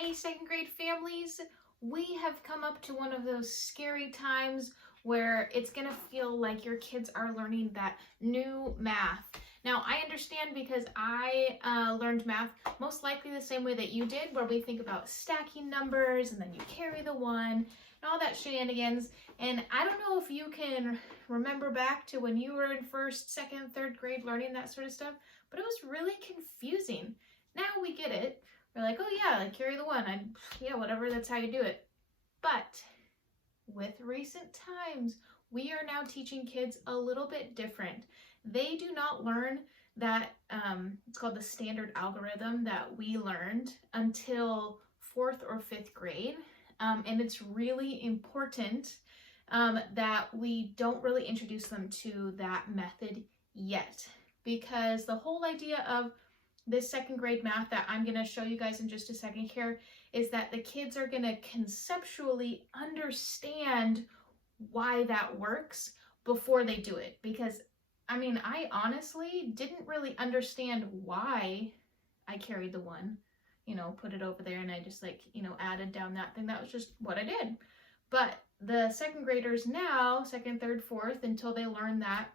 Hey, second grade families, we have come up to one of those scary times where it's going to feel like your kids are learning that new math. Now, I understand because I learned math most likely the same way that you did, where we think about stacking numbers and then you carry the one and all that shenanigans. And I don't know if you can remember back to when you were in first, second, third grade learning that sort of stuff, but it was really confusing. Now we get it. We're like, oh yeah, like carry the one. Yeah, whatever, that's how you do it. But with recent times, we are now teaching kids a little bit different. They do not learn that, it's called the standard algorithm that we learned until 4th or 5th grade. And it's really important that we don't really introduce them to that method yet, because the whole idea of this second grade math that I'm going to show you guys in just a second here is that the kids are going to conceptually understand why that works before they do it. Because I mean, I honestly didn't really understand why I carried the one, put it over there and I just added down that thing. That was just what I did. But the second graders now, second, third, fourth, until they learn that,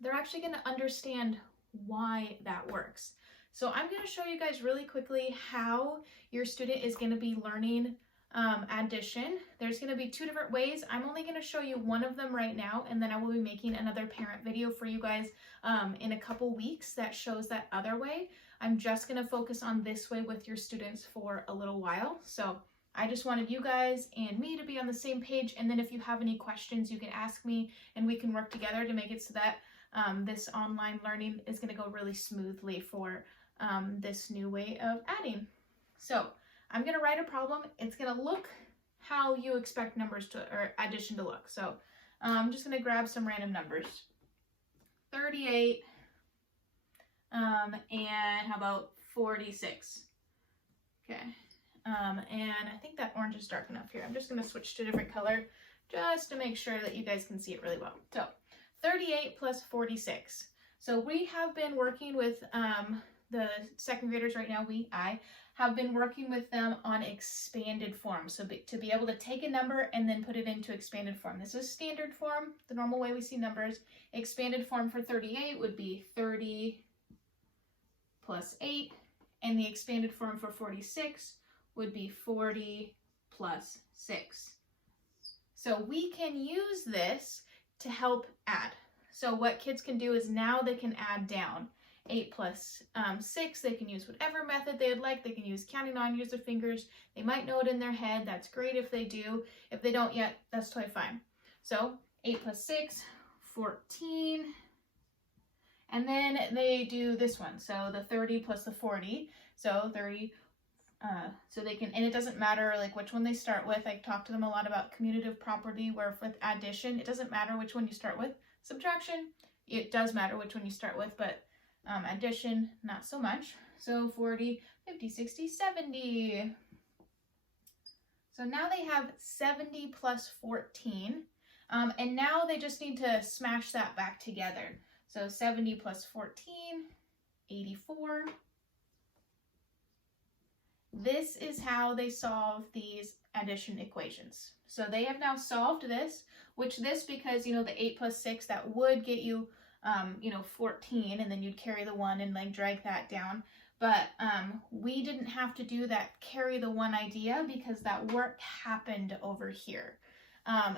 they're actually going to understand why that works. So I'm going to show you guys really quickly how your student is going to be learning addition. There's going to be 2 different ways. I'm only going to show you one of them right now, and then I will be making another parent video for you guys in a couple weeks that shows that other way. I'm just going to focus on this way with your students for a little while. So I just wanted you guys and me to be on the same page, and then if you have any questions, you can ask me and we can work together to make it so that this online learning is going to go really smoothly for this new way of adding. So I'm going to write a problem. It's going to look how you expect numbers to, or addition to look. So I'm just going to grab some random numbers. 38, and how about 46? Okay, and I think that orange is dark enough here. I'm just going to switch to a different color just to make sure that you guys can see it really well. So 38 plus 46. So we have been working with the second graders right now. I have been working with them on expanded form. So to be able to take a number and then put it into expanded form. This is standard form, the normal way we see numbers. Expanded form for 38 would be 30 plus 8. And the expanded form for 46 would be 40 plus 6. So we can use this to help add. So what kids can do is now they can add down. 8 plus 6, they can use whatever method they would like. They can use counting on, use their fingers. They might know it in their head. That's great if they do. If they don't yet, that's totally fine. So 8 plus 6, 14. And then they do this one. So the 30 plus the 40. So 30, so they can, and it doesn't matter like which one they start with. I talked to them a lot about commutative property, where with addition, it doesn't matter which one you start with. Subtraction, it does matter which one you start with, but addition, not so much. So 40, 50, 60, 70. So now they have 70 plus 14. And now they just need to smash that back together. So 70 plus 14, 84. This is how they solve these addition equations. So they have now solved this, because, the 8 plus 6, that would get you 14, and then you'd carry the 1 and drag that down. But we didn't have to do that carry the 1 idea because that work happened over here.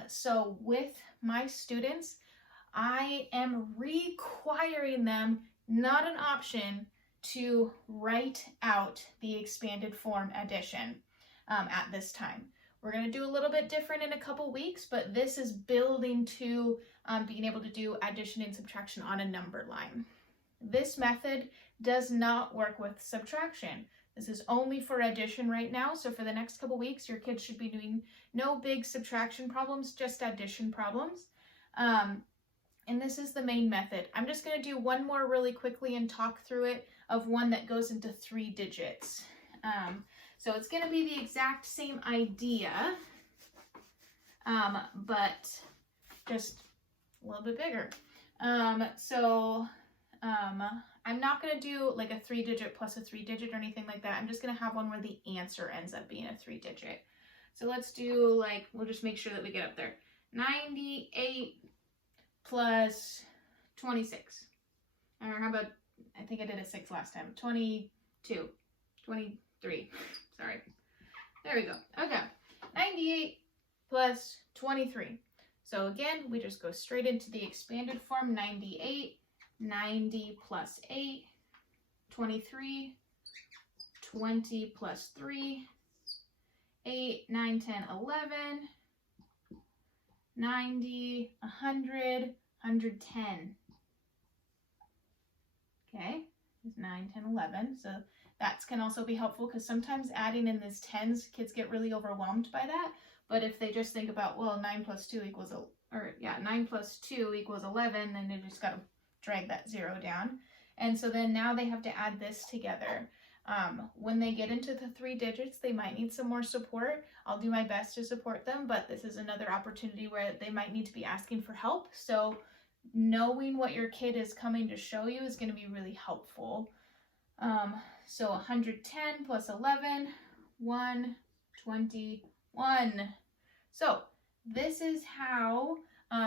So with my students, I am requiring them, not an option, to write out the expanded form addition at this time. We're going to do a little bit different in a couple weeks, but this is building to being able to do addition and subtraction on a number line. This method does not work with subtraction. This is only for addition right now. So for the next couple weeks, your kids should be doing no big subtraction problems, just addition problems. And this is the main method. I'm just going to do one more really quickly and talk through it, of one that goes into 3 digits. So it's going to be the exact same idea, but just a little bit bigger. So I'm not going to do like a 3-digit plus a 3-digit or anything like that. I'm just going to have one where the answer ends up being a 3-digit. So let's do like, we'll just make sure that we get up there. 98 plus 26. Or how about, I think I did a 6 last time. 22, 23, sorry. There we go. Okay, 98 plus 23. So again, we just go straight into the expanded form. 98, 90 plus 8, 23, 20 plus 3, 8, 9, 10, 11, 90, 100, 110. Okay, is 9, 10, 11. So that can also be helpful because sometimes adding in these tens, kids get really overwhelmed by that. But if they just think about, well, 9 plus 2 equals, 9 plus 2 equals 11, then they just got to drag that 0 down. And so then now they have to add this together. When they get into the 3 digits, they might need some more support. I'll do my best to support them, but this is another opportunity where they might need to be asking for help. So knowing what your kid is coming to show you is going to be really helpful. So 110 plus 11, 121. So this is how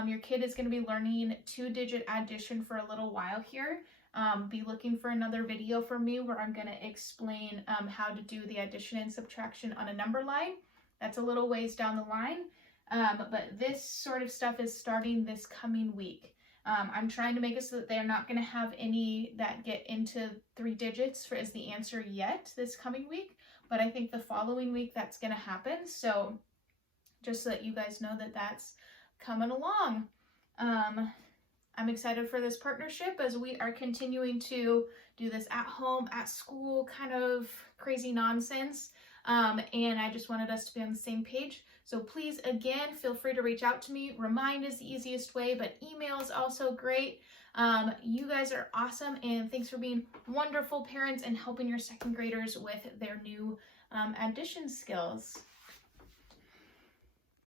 your kid is going to be learning 2-digit addition for a little while here. Be looking for another video from me where I'm going to explain how to do the addition and subtraction on a number line. That's a little ways down the line, but this sort of stuff is starting this coming week. I'm trying to make it so that they're not going to have any that get into 3 digits as the answer yet this coming week, but I think the following week that's going to happen. So just so that you guys know that that's coming along. I'm excited for this partnership as we are continuing to do this at home, at school, kind of crazy nonsense. And I just wanted us to be on the same page. So please, again, feel free to reach out to me. Remind is the easiest way, but email is also great. You guys are awesome, and thanks for being wonderful parents and helping your second graders with their new addition skills.